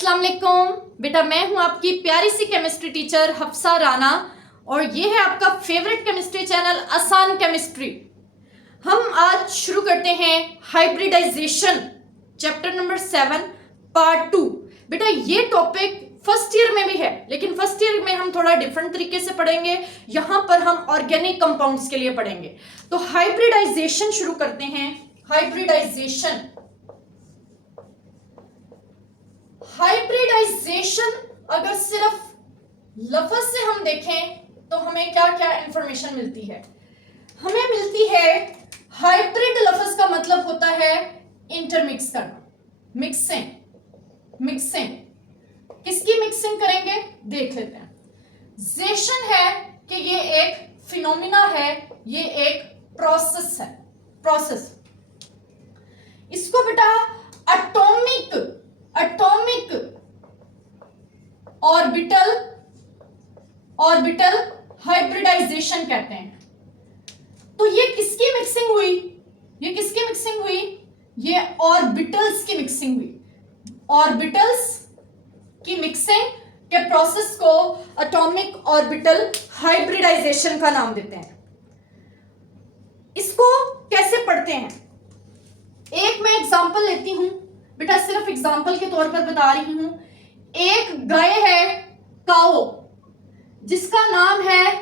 अस्सलाम वालेकुम बेटा, मैं हूं आपकी प्यारी सी केमिस्ट्री टीचर हफ्सा राना और ये है आपका फेवरेट केमिस्ट्री चैनल आसान केमिस्ट्री। हम आज शुरू करते हैं हाइब्रिडाइजेशन चैप्टर नंबर 7 पार्ट 2। बेटा ये टॉपिक फर्स्ट ईयर में भी है, लेकिन फर्स्ट ईयर में हम थोड़ा डिफरेंट तरीके से पढ़ेंगे। यहां पर हम ऑर्गेनिक कंपाउंड्स के लिए पढ़ेंगे। तो हाइब्रिडाइजेशन शुरू करते हैं। हाइब्रिडाइजेशन अगर सिर्फ लफ्ज से हम देखें तो हमें क्या क्या इंफॉर्मेशन मिलती है? हमें मिलती है हाइब्रिड लफ्ज का मतलब होता है इंटरमिक्स करना, मिक्सिंग। किसकी मिक्सिंग करेंगे देख लेते हैं। जेशन है कि ये एक फिनोमिना है, ये एक प्रोसेस है, इसको बेटा एटॉमिक ऑर्बिटल हाइब्रिडाइजेशन कहते हैं। तो ये किसकी मिक्सिंग हुई? ये ऑर्बिटल्स की मिक्सिंग हुई। ऑर्बिटल्स की मिक्सिंग के प्रोसेस को एटॉमिक ऑर्बिटल हाइब्रिडाइजेशन का नाम देते हैं। इसको कैसे पढ़ते हैं? एक मैं एग्जांपल लेती हूं बेटा, सिर्फ एग्जांपल के तौर पर बता रही हूं। एक गाय है काओ, जिसका नाम है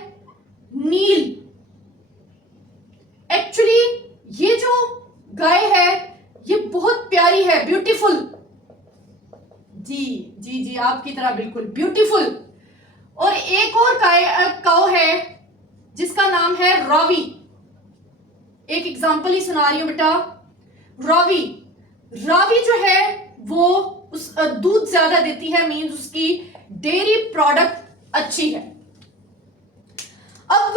नील। एक्चुअली ये जो गाय है ये बहुत प्यारी है, ब्यूटीफुल। जी आपकी तरह बिल्कुल ब्यूटीफुल। और एक और काओ है जिसका नाम है रावी। एक एग्जांपल ही सुना रही हूं बेटा। रावी जो है वो उस दूध ज्यादा देती है, मींस उसकी डेयरी प्रोडक्ट अच्छी है। अब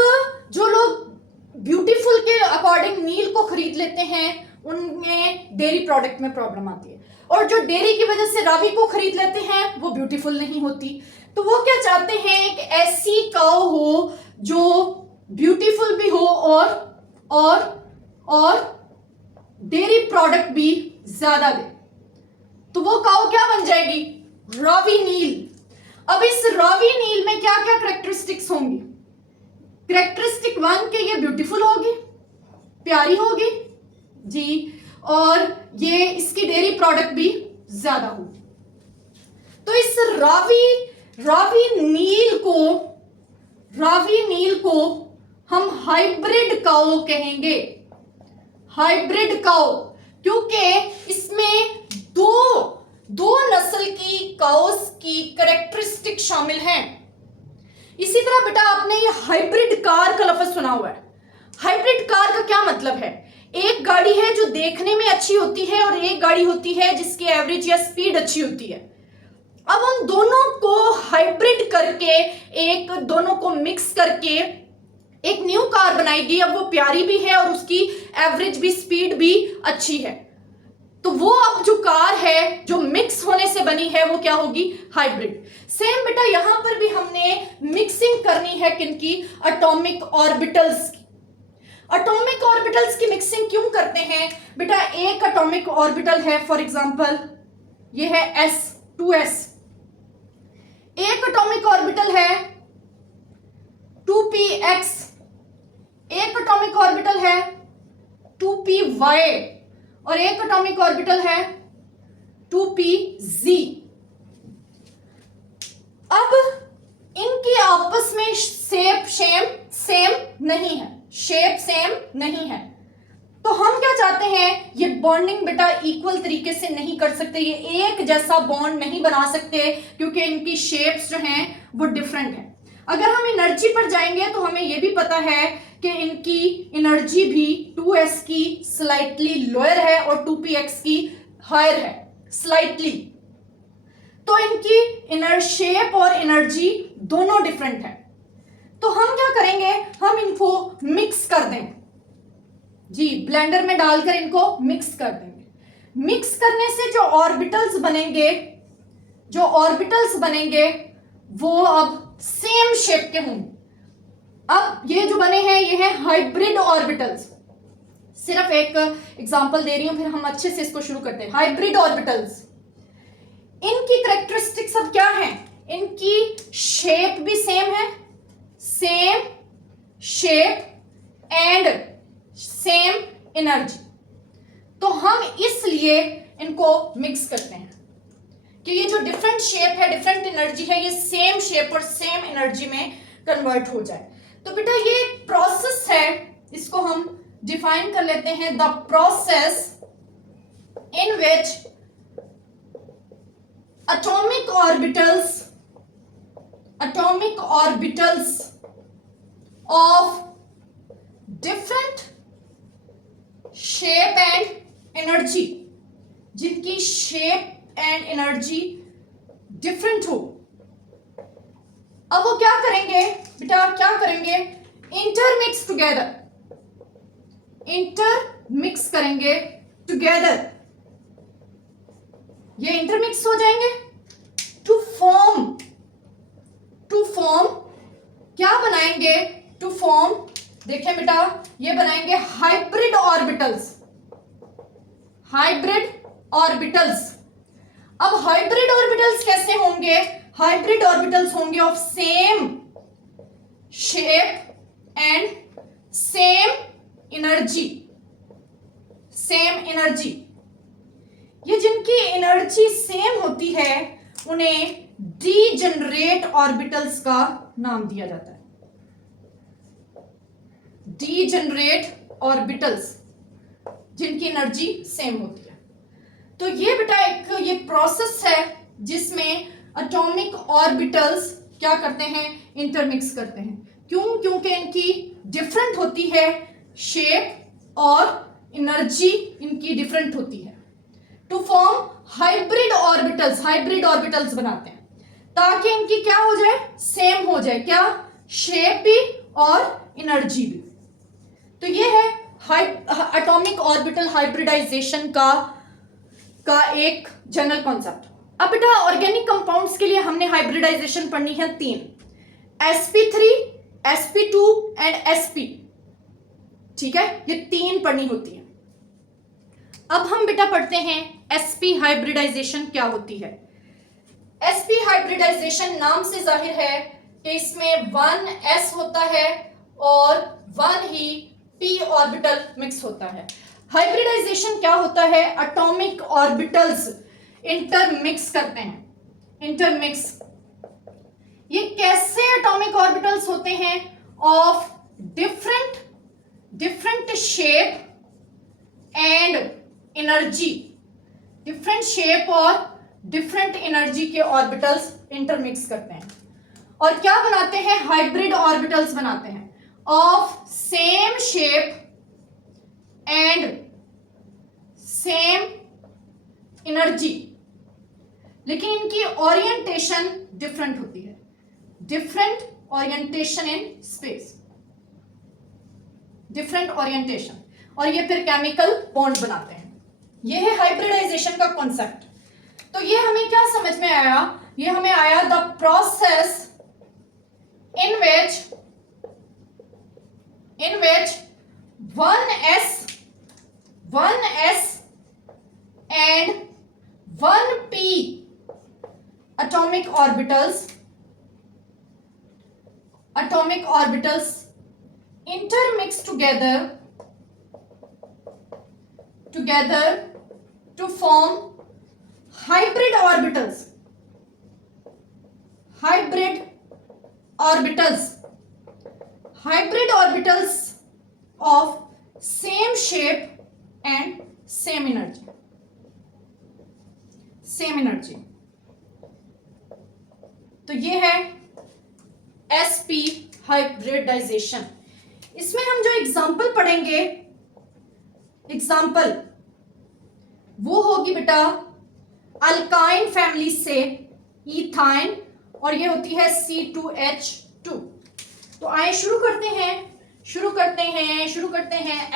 जो लोग ब्यूटीफुल के अकॉर्डिंग नील को खरीद लेते हैं उनमें डेयरी प्रोडक्ट में प्रॉब्लम आती है, और जो डेयरी की वजह से रावी को खरीद लेते हैं वो ब्यूटीफुल नहीं होती। तो वो क्या चाहते हैं, एक ऐसी काऊ हो जो ब्यूटीफुल भी हो और डेयरी प्रोडक्ट भी ज्यादा दे। तो वो काऊ क्या बन जाएगी? रावी नील। अब इस रावी नील में क्या क्या कैरेक्टरिस्टिक्स होंगी? कैरेक्टरिस्टिक 1 के ये ब्यूटीफुल होगी, प्यारी होगी जी, और ये इसकी डेयरी प्रोडक्ट भी ज्यादा होगी। तो इस रावी नील को हम हाइब्रिड काऊ कहेंगे। हाइब्रिड काऊ क्योंकि इसमें दो नस्ल की काउस की कैरेक्टरिस्टिक शामिल हैं। इसी तरह बेटा आपने ये हाइब्रिड कार का लफ्ज सुना हुआ है। हाइब्रिड कार का क्या मतलब है? एक गाड़ी है जो देखने में अच्छी होती है और एक गाड़ी होती है जिसकी एवरेज या स्पीड अच्छी होती है। अब उन दोनों को हाइब्रिड करके दोनों को मिक्स करके एक न्यू कार बनाएगी। अब वो प्यारी भी है और उसकी एवरेज भी, स्पीड भी अच्छी है। तो वो अब जो कार है जो मिक्स होने से बनी है वो क्या होगी? हाइब्रिड। सेम बेटा यहां पर भी हमने मिक्सिंग करनी है किनकी? एटॉमिक ऑर्बिटल्स की। एटॉमिक ऑर्बिटल्स की मिक्सिंग क्यों करते हैं बेटा? एक एटॉमिक ऑर्बिटल है, फॉर एग्जांपल ये है S2s। एक एटॉमिक ऑर्बिटल है 2px, एक एटॉमिक ऑर्बिटल है 2py और एक एटॉमिक ऑर्बिटल है 2pz। अब इनकी आपस में शेप सेम नहीं है। तो हम क्या चाहते हैं? ये बॉन्डिंग बेटा इक्वल तरीके से नहीं कर सकते, ये एक जैसा बॉन्ड नहीं बना सकते क्योंकि इनकी शेप्स जो हैं वो डिफरेंट है। अगर हम एनर्जी पर जाएंगे तो हमें यह भी पता है कि इनकी एनर्जी भी 2s की स्लाइटली लोअर है और 2px की हायर है स्लाइटली। तो इनकी इनर शेप और एनर्जी दोनों डिफरेंट है। तो हम क्या करेंगे? हम इनको मिक्स कर देंगे जी, ब्लेंडर में डालकर इनको मिक्स कर देंगे। मिक्स करने से जो ऑर्बिटल्स बनेंगे वो अब सेम शेप के होंगे। अब ये जो बने हैं ये हैं हाइब्रिड ऑर्बिटल्स। सिर्फ एक एग्जांपल दे रही हूं, फिर हम अच्छे से इसको शुरू करते हैं। हाइब्रिड ऑर्बिटल्स, इनकी करेक्टरिस्टिक्स अब क्या है, इनकी शेप भी सेम है, same shape and same energy. तो हम इसलिए इनको मिक्स करते हैं कि ये जो डिफरेंट शेप है, डिफरेंट एनर्जी है, ये सेम शेप और सेम एनर्जी में कन्वर्ट हो जाए। तो बेटा ये प्रोसेस है, इसको हम डिफाइन कर लेते हैं, the process in which atomic orbitals of different shape and energy, जिनकी शेप एंड एनर्जी डिफरेंट हो, अब वो क्या करेंगे बेटा, क्या करेंगे, इंटरमिक्स करेंगे टुगेदर, ये इंटरमिक्स हो जाएंगे टू फॉर्म क्या बनाएंगे, टू फॉर्म, देखिए बेटा ये बनाएंगे हाइब्रिड ऑर्बिटल्स। अब हाइब्रिड ऑर्बिटल्स कैसे होंगे, हाइब्रिड ऑर्बिटल्स होंगे of same shape and same energy. ये जिनकी एनर्जी सेम होती है उन्हें डीजेनरेट ऑर्बिटल्स का नाम दिया जाता है, डीजेनरेट ऑर्बिटल्स जिनकी एनर्जी सेम होती है। तो ये बेटा एक ये प्रोसेस है जिसमें एटॉमिक ऑर्बिटल्स क्या करते हैं, इंटरमिक्स करते हैं। क्यों, क्योंकि इनकी डिफरेंट होती है शेप और एनर्जी इनकी डिफरेंट होती है, टू फॉर्म हाइब्रिड ऑर्बिटल्स बनाते हैं ताकि इनकी क्या हो जाए, सेम हो जाए, क्या, शेप भी और एनर्जी भी। तो ये है एटॉमिक ऑर्बिटल हाइब्रिडाइजेशन का एक जनरल कॉन्सेप्ट। अब बेटा ऑर्गेनिक कंपाउंड्स के लिए हमने हाइब्रिडाइजेशन पढ़नी है 3, sp3, sp2 एंड sp, ठीक है, ये 3 पढ़नी होती है। अब हम बेटा पढ़ते हैं sp हाइब्रिडाइजेशन क्या होती है। sp हाइब्रिडाइजेशन नाम से जाहिर है कि इसमें 1s होता है और 1 ही p ऑर्बिटल मिक्स होता है। हाइब्रिडाइजेशन क्या होता है, एटॉमिक ऑर्बिटल्स इंटरमिक्स करते हैं, इंटरमिक्स। ये कैसे एटॉमिक ऑर्बिटल्स होते हैं, of different shape and energy, different shape और डिफरेंट एनर्जी के ऑर्बिटल्स इंटरमिक्स करते हैं और क्या बनाते हैं, हाइब्रिड ऑर्बिटल्स बनाते हैं of same shape and same energy, लेकिन इनकी ओरिएंटेशन डिफरेंट होती है, different orientation in space, different orientation, और ये फिर केमिकल बॉन्ड बनाते हैं। ये है हाइब्रिडाइजेशन का कॉन्सेप्ट। तो ये हमें क्या समझ में आया, ये हमें आया the process in which 1s and 1p atomic orbitals intermix together to form hybrid orbitals of same shape and same energy। तो ये है sp हाइब्रिडाइजेशन। इसमें हम जो एग्जाम्पल पढ़ेंगे, एग्जाम्पल वो होगी बेटा अल्काइन फैमिली से इथाइन, और ये होती है C2H2। तो आए शुरू करते हैं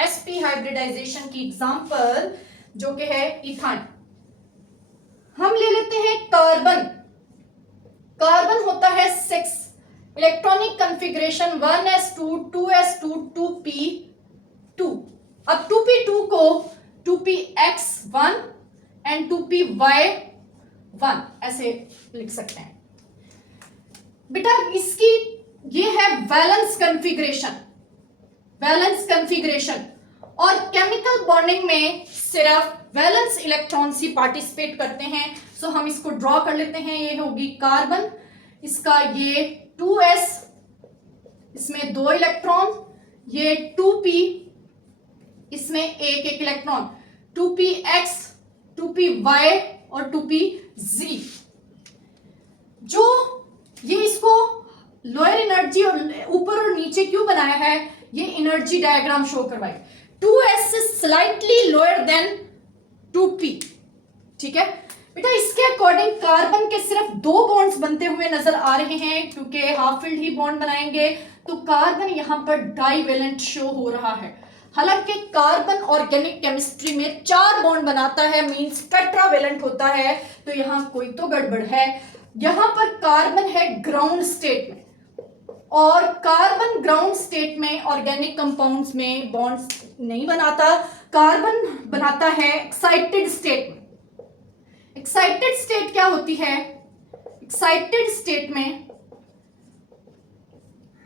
sp हाइब्रिडाइजेशन की एग्जाम्पल जो कि है इथाइन। हम ले लेते हैं कार्बन होता है 6, electronic configuration 1s2 2s2 2p2। अब 2p2 को 2px1 एंड 2py1 1 ऐसे लिख सकते हैं बेटा। इसकी ये है वैलेंस कॉन्फ़िगरेशन, वैलेंस कॉन्फ़िगरेशन। और केमिकल बॉन्डिंग में सिर्फ वैलेंस इलेक्ट्रॉन्स ही पार्टिसिपेट करते हैं। सो हम इसको ड्रॉ कर लेते हैं। ये होगी कार्बन, इसका ये 2s, इसमें 2 इलेक्ट्रॉन, ये 2p, इसमें एक एक इलेक्ट्रॉन, 2px, 2py और 2pz। जो ये इसको लोअर एनर्जी और ऊपर और नीचे क्यों बनाया है, ये एनर्जी डायग्राम शो करवाई। 2s is slightly lower than 2p, ठीक है बेटा। इसके अकॉर्डिंग कार्बन के सिर्फ 2 बॉन्ड्स बनते हुए नजर आ रहे हैं, क्योंकि हाफ फिल्ड ही बॉन्ड बनाएंगे, तो कार्बन यहां पर डाइवेलेंट शो हो रहा है। हालांकि कार्बन ऑर्गेनिक केमिस्ट्री में 4 बॉन्ड बनाता है, मींस टेट्रावेलेंट होता है, तो यहां कोई तो गड़बड़ है। यहां पर कार्बन है ग्राउंड स्टेट में, और कार्बन ग्राउंड स्टेट में ऑर्गेनिक कंपाउंड्स में बॉन्ड्स नहीं बनाता। कार्बन बनाता है एक्साइटेड स्टेट में। एक्साइटेड स्टेट क्या होती है, एक्साइटेड स्टेट में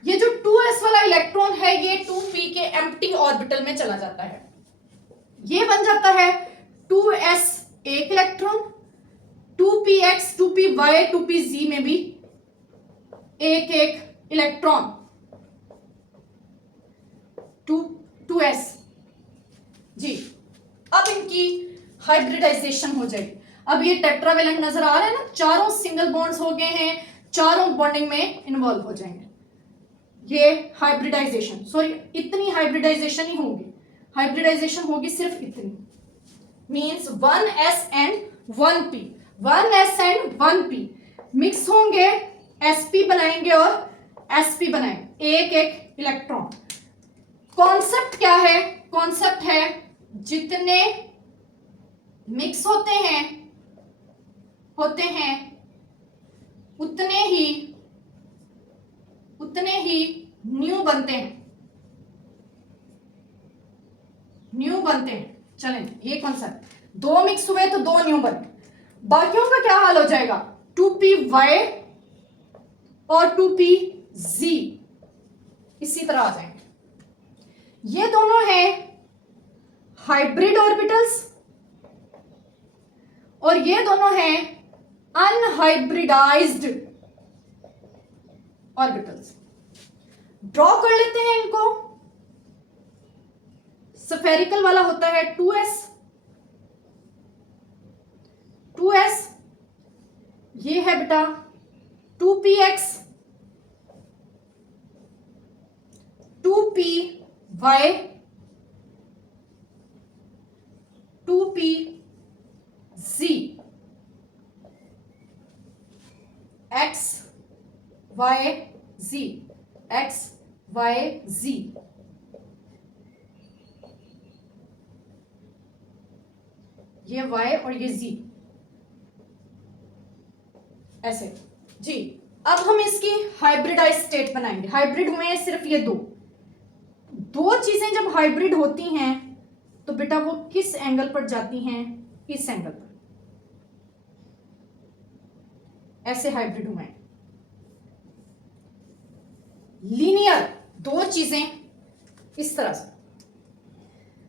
ये जो 2s वाला इलेक्ट्रॉन है ये 2p के एम्प्टी ऑर्बिटल में चला जाता है। ये बन जाता है 2s एक इलेक्ट्रॉन, 2px, 2py, 2pz में भी एक एक इलेक्ट्रॉन, 2s जी। अब इनकी हाइब्रिडाइजेशन हो जाएगी। अब ये टेट्रावेलेंट नजर आ रहा है ना, चारों सिंगल बॉन्ड्स हो गए हैं, चारों बॉन्डिंग में इन्वॉल्व हो जाएंगे। ये हाइब्रिडाइजेशन, सॉरी इतनी हाइब्रिडाइजेशन ही होगी, हाइब्रिडाइजेशन होगी सिर्फ इतनी, means 1s and 1p, 1s and 1p mix होंगे, sp बनाएंगे और sp बनाएंगे, एक एक इलेक्ट्रॉन। कॉन्सेप्ट क्या है, कॉन्सेप्ट है जितने मिक्स होते हैं उतने ही न्यू बनते हैं, चलें ये कॉन्सेप्ट। 2 मिक्स हुए तो 2 न्यू बने, बाकियों का क्या हाल हो जाएगा, 2py और 2pz इसी तरह आ जाएंगे। ये दोनों हैं हाइब्रिड ऑर्बिटल्स और ये दोनों हैं अनहाइब्रिडाइज्ड ऑर्बिटल्स। ड्रॉ कर लेते हैं इनको। स्फेरिकल वाला होता है 2s, ये है बेटा 2px, 2py, 2pz, x y z, x y z। ये y और ये z ऐसे जी। अब हम इसकी हाइब्रिडाइज स्टेट बनाएंगे। हाइब्रिड हुए हैं सिर्फ ये दो चीजें। जब हाइब्रिड होती हैं तो बेटा वो किस एंगल पर जाती हैं, इस एंगल पर, ऐसे हाइब्रिड हुए हैं। लीनियर 2 चीजें इस तरह से।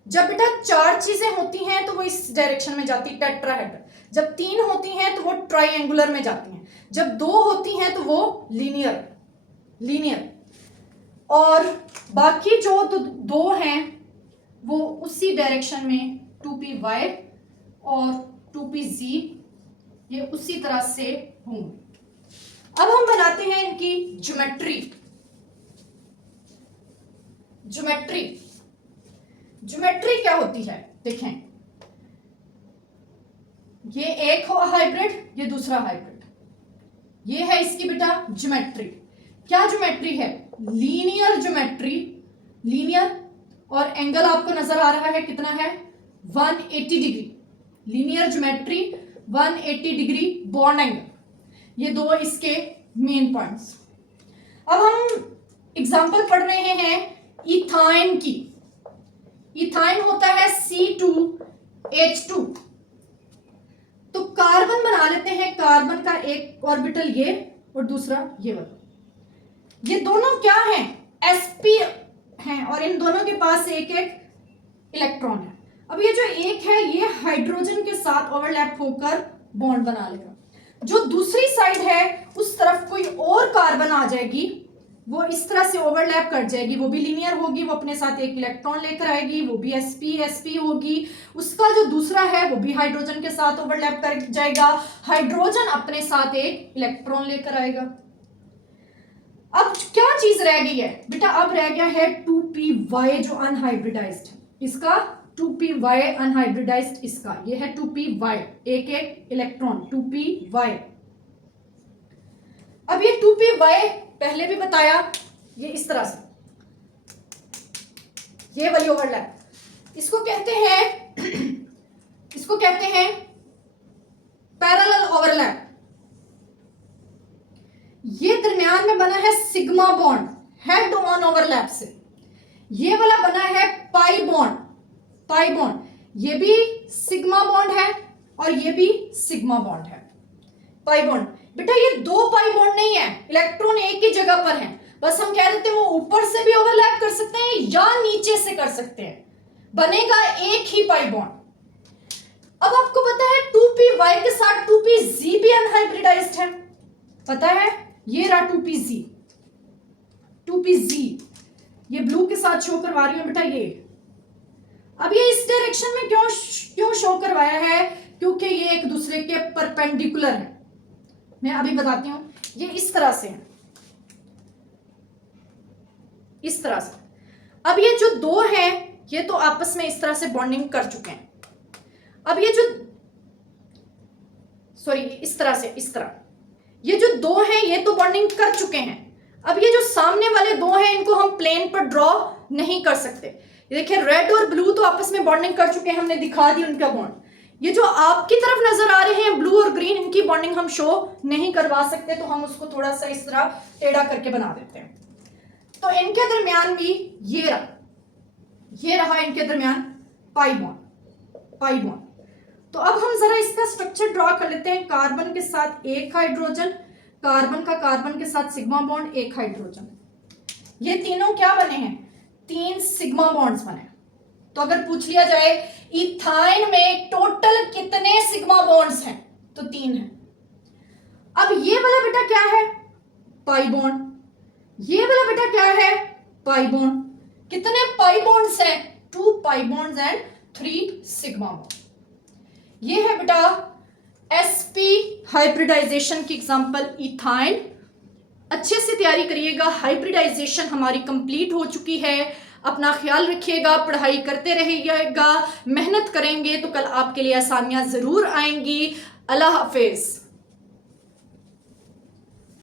जब बेटा 4 चीजें होती हैं तो वो इस डायरेक्शन में जाती है, टेट्राहेड्रल। जब 3 होती हैं तो वो ट्राइएंगुलर में जाती हैं। जब 2 होती हैं तो वो लीनियर। और बाकी जो 2 हैं वो उसी डायरेक्शन में 2py और 2pz ये उसी तरह से होंगे। अब हम बनाते हैं इनकी ज्योमेट्री क्या होती है देखें। ये एक हो हाइब्रिड, ये दूसरा हाइब्रिड, ये है इसकी बेटा ज्योमेट्री। क्या ज्योमेट्री है, लीनियर ज्योमेट्री। लीनियर और एंगल आपको नजर आ रहा है कितना है, 180 degree. Linear geometry 180 degree bond angle, ये 2 इसके मेन पॉइंट्स। अब हम एग्जांपल पढ़ रहे हैं इथाइन की। इथाइन होता है C2H2। तो कार्बन बना लेते हैं कार्बन का एक ऑर्बिटल ये और दूसरा ये वाला। ये दोनों क्या हैं? sp हैं और इन दोनों के पास एक एक इलेक्ट्रॉन है। अब ये जो एक है ये हाइड्रोजन के साथ ओवरलैप होकर बॉन्ड बना लेगा। जो दूसरी साइड है उस तरफ कोई और कार्बन आ जाएगी, वो इस तरह से ओवरलैप कर जाएगी, वो भी लीनियर होगी, वो अपने साथ एक इलेक्ट्रॉन लेकर आएगी, वो भी sp होगी। उसका जो दूसरा है वो भी हाइड्रोजन के साथ ओवरलैप कर जाएगा, हाइड्रोजन अपने साथ एक इलेक्ट्रॉन लेकर आएगा। अब क्या चीज रह गई है बेटा? अब रह गया है 2py जो अनहाइब्रिडाइज्ड है, इसका 2py अनहाइब्रिडाइज्ड, इसका ये है 2py, एक एक इलेक्ट्रॉन 2py। अब ये 2py पहले भी बताया, ये इस तरह से ये वाली ओवरलैप, इसको कहते हैं पैरेलल ओवरलैप। ये दरमियान में बना है sigma bond head on overlap से, ये वाला बना है पाई बॉन्ड, ये भी सिग्मा बॉन्ड है और ये भी सिग्मा बॉन्ड है, पाई बॉन्ड। बेटा ये दो पाई बॉन्ड नहीं है, इलेक्ट्रॉन एक ही जगह पर है, बस हम कह देते हैं वो ऊपर से भी ओवरलैप कर सकते हैं या नीचे से कर सकते हैं, बनेगा एक ही पाई बॉन्ड। अब आपको पता है 2py के साथ 2pz भी अनहाइब्रिडाइज्ड है, पता है? ये रहा 2pz, ये ब्लू के साथ शो करवा रही हूं बेटा ये। अब ये इस डायरेक्शन में क्यों शो करवाया है? क्योंकि ये एक दूसरे के परपेंडिकुलर है, मैं अभी बताती हूं। ये इस तरह से है, इस तरह से। अब ये जो दो हैं ये तो आपस में इस तरह से बॉन्डिंग कर चुके हैं। अब ये जो इस तरह से, इस तरह ये जो दो हैं ये तो बॉन्डिंग कर चुके हैं। अब ये जो सामने वाले दो हैं इनको हम प्लेन पर ड्रॉ नहीं कर सकते। ये देखिए रेड और ब्लू तो आपस में बॉन्डिंग कर चुके हैं, हमने दिखा दी उनका बॉन्ड। ये जो आपकी तरफ नजर आ रहे हैं ब्लू और ग्रीन, इनकी बॉन्डिंग हम शो नहीं करवा सकते, तो हम उसको थोड़ा सा इस तरह टेढ़ा करके बना देते हैं। तो इनके दरमियान भी ये रहा इनके दरमियान पाई बॉन्ड। तो अब हम जरा इसका स्ट्रक्चर ड्रॉ कर लेते हैं। कार्बन के साथ एक हाइड्रोजन, कार्बन के साथ सिग्मा बॉन्ड, एक हाइड्रोजन, ये तीनों क्या बने हैं? 3 सिग्मा बॉन्ड्स बने। तो अगर पूछ लिया जाए इथाइन में टोटल कितने सिग्मा बॉन्ड्स हैं, तो 3 हैं। अब ये वाला बेटा क्या है? Pi bond. ये वाला बेटा क्या है? Pi bond. कितने पाई बॉन्ड्स हैं? 2 pi bonds and 3 sigma bond. ये है बेटा sp हाइब्रिडाइजेशन की एग्जांपल इथाइन। अच्छे से तैयारी करिएगा, हाइब्रिडाइजेशन हमारी कंप्लीट हो चुकी है। अपना ख्याल रखिएगा, पढ़ाई करते रहिएगा, मेहनत करेंगे तो कल आपके लिए आसानियां जरूर आएंगी। अल्लाह हाफिज।